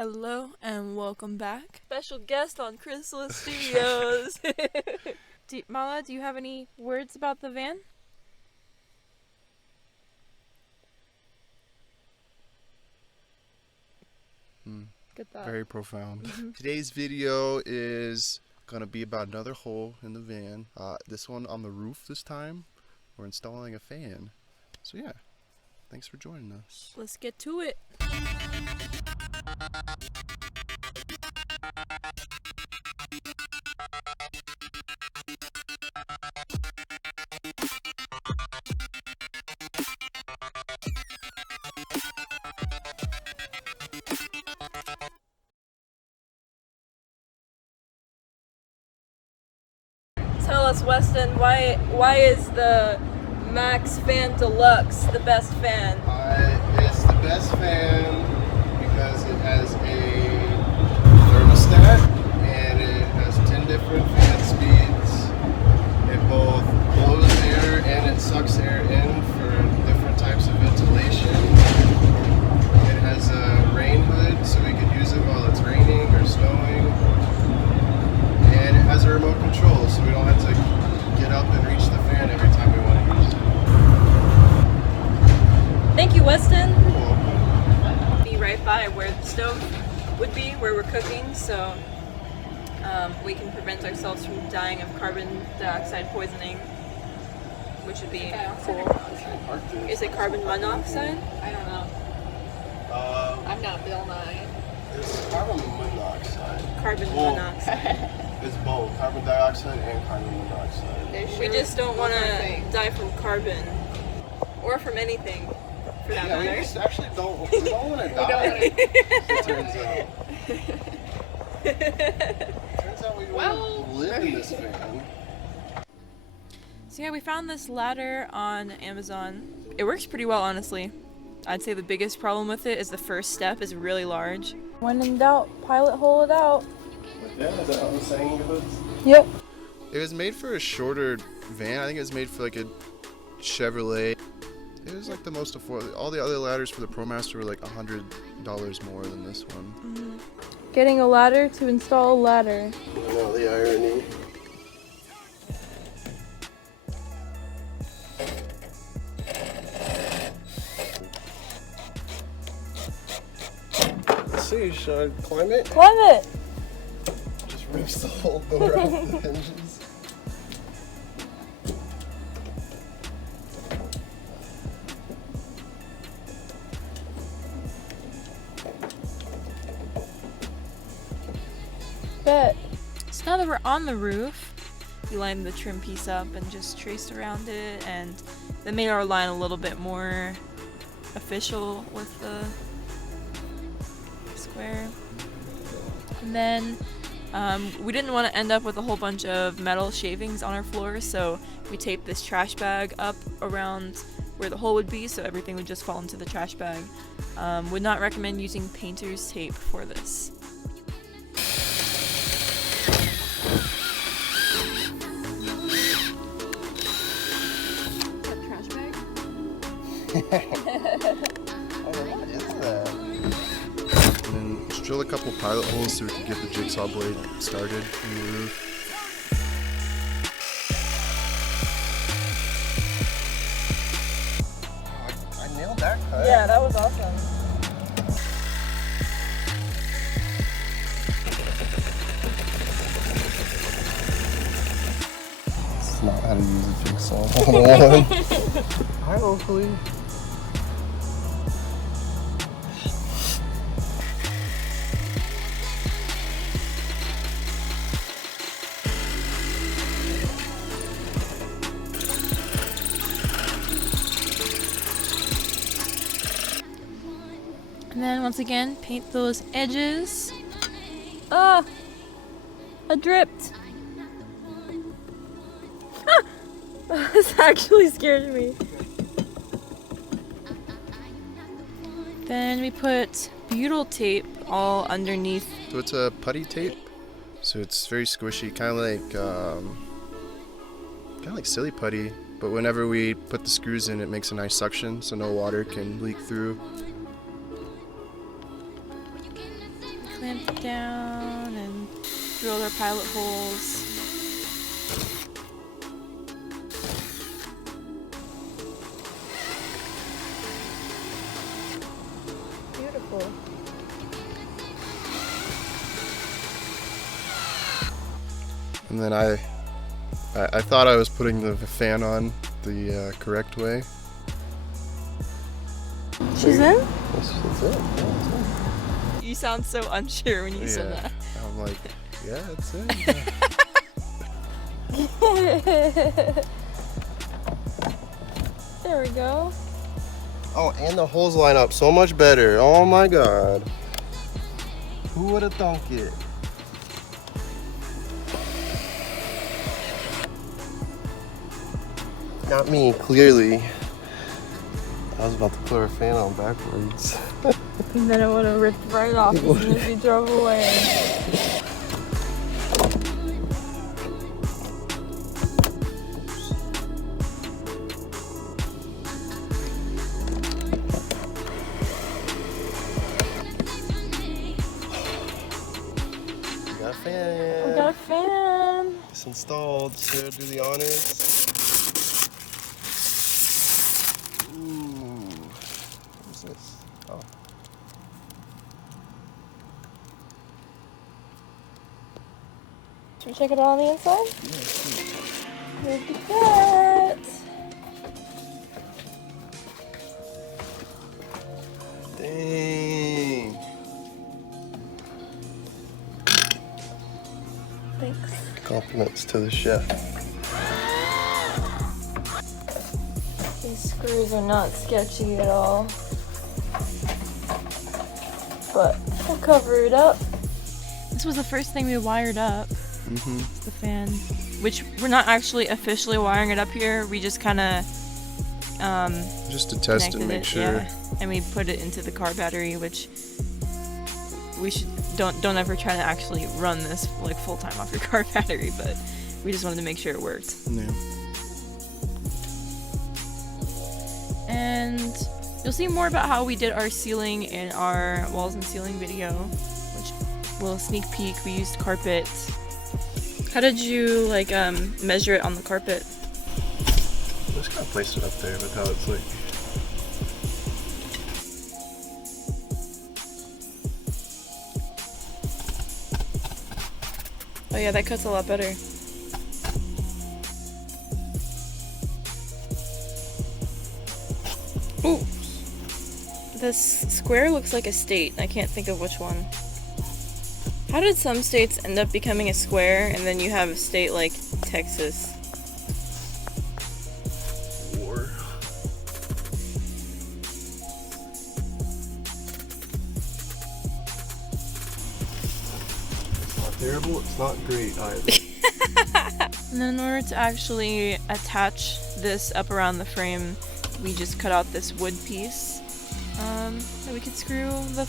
Hello and welcome back. Special guest on Chrysalis Studios. Mala, do you have any words about the van? Good thought. Very profound. Today's video is gonna be about another hole in the van. This one on the roof this time. We're installing a fan. So yeah, thanks for joining us. Let's get to it. Tell us, Weston, why is the MaxxFan Deluxe the best fan? It's the best fan because it has a thermostat and it has 10 different fan speeds. It both blows air and it sucks air in for different types of ventilation. It has a rain hood so we can use it while it's raining or snowing. And it has a remote control so we don't have to get up and reach the fan every time we want to use it. Thank you, Weston. You're welcome. Be right by where the stove would be, where we're cooking, so we can prevent ourselves from dying of carbon dioxide poisoning, which would be cool. Is it carbon monoxide? I don't know. I'm not Bill Nye. It's carbon monoxide. Carbon monoxide. It's both carbon dioxide and carbon monoxide. We just don't want to die from carbon, or from anything, for that Yeah, we matter. just actually don't want to die. It turns out we want to live in this van. So yeah, we found this ladder on Amazon. It works pretty well, honestly. I'd say the biggest problem with it is the first step is really large. When in doubt, pilot hole it out. Yeah, is that how the saying goes? Yep. It was made for a shorter van. I think it was made for like a Chevrolet. It was like the most affordable. All the other ladders for the Promaster were like $100 more than this one. Getting a ladder to install a ladder. I know the irony. Let's see, should I climb it? Climb it! Just rips the whole door off the hinges. Bet. So now that we're on the roof, we lined the trim piece up and just traced around it, and that made our line a little bit more official with the square. And then we didn't want to end up with a whole bunch of metal shavings on our floor, so we taped this trash bag up around where the hole would be, so everything would just fall into the trash bag. Would not recommend using painter's tape for this. What is that? And then just drill a couple pilot holes so we can get the jigsaw blade started in the roof. I nailed that cut. Yeah, that was awesome. It's not how to use a jigsaw 101. Hi, hopefully. And then once again, paint those edges. Ah! I dripped! This actually scared me. Then we put butyl tape all underneath. So it's a putty tape. So it's very squishy, kind of like silly putty. But whenever we put the screws in, it makes a nice suction, so no water can leak through. clamp it down and drill our pilot holes. Beautiful. And then I thought I was putting the fan on the correct way. She's in? That's it. Yeah, You sound so unsure when you that's it. said that. I'm like, yeah, that's it. There we go. Oh, and the holes line up so much better. Oh my god. Who would have thunk it? Not me, clearly. I was about to put our fan on backwards. And then it would have ripped right off as soon as we drove away. We got a fan. We got a fan. It's installed. Sarah, do the honors. Ooh. What's this? Oh. Should we check it out on the inside? Yeah, Look at that. dang. Thanks. Compliments to the chef. These screws are not sketchy at all. But we'll cover it up. This was the first thing we wired up. Mm-hmm. It's the fan. Which we're not actually officially wiring it up here. We just kind of Just to test connected and make it, sure. yeah. And we put it into the car battery, which we should don't ever try to actually run this like full time off your car battery, but we just wanted to make sure it worked. Yeah. And you'll see more about how we did our ceiling in our walls and ceiling video, which little sneak peek. We used carpet. How did you like measure it on the carpet? I just kind of placed it up there with how it's like. Oh yeah, that cuts a lot better. Ooh. This square looks like a state. I can't think of which one. How did some states end up becoming a square and then you have a state like Texas? War. It's not terrible, it's not great either. And then in order to actually attach this up around the frame, we just cut out this wood piece that we could screw the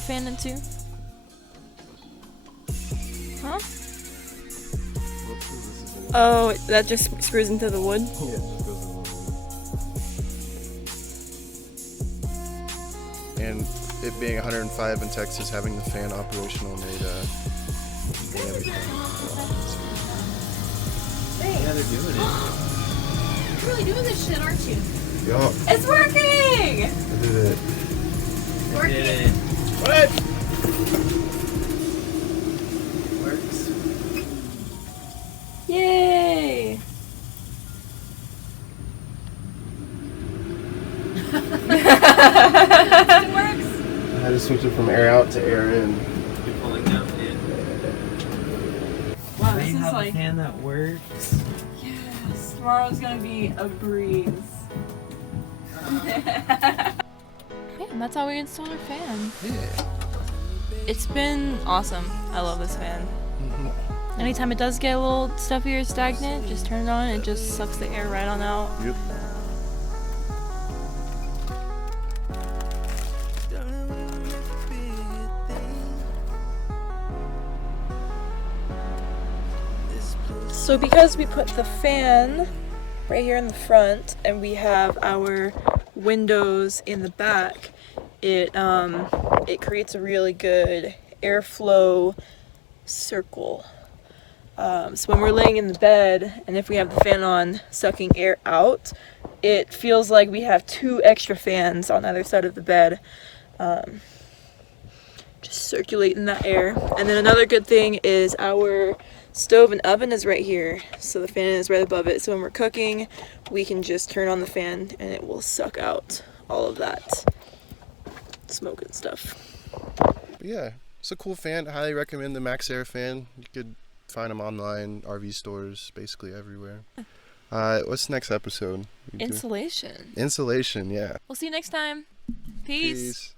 fan into. Huh? Oh, that just screws into the wood? Yeah, it just goes in the And it being 105 in Texas, having the fan operational made everything. Yeah, they're doing it. You're really doing this shit, aren't you? Yup, It's working! I did it. Working. What? Works. Yay! It works. I had to switch it from air out to air in. You're pulling down fan. Wow, They this is have like... a fan that works. Yes, tomorrow's gonna be a breeze. Yeah, and that's how we installed our fan. Yeah. It's been awesome. I love this fan. Mm-hmm. Anytime it does get a little stuffy or stagnant, just turn it on. It just sucks the air right on out. Yep. So because we put the fan right here in the front and we have our windows in the back, it creates a really good airflow circle. So when we're laying in the bed, and if we have the fan on sucking air out, it feels like we have 2 extra fans on either side of the bed, just circulating that air. And then another good thing is our stove and oven is right here, so the fan is right above it. So when we're cooking, we can just turn on the fan and it will suck out all of that smoke and stuff. But yeah, it's a cool fan. I highly recommend the MaxxFan. You could find them online, RV stores, basically everywhere. What's the next episode? Insulation. Insulation, yeah. We'll see you next time. Peace. Peace.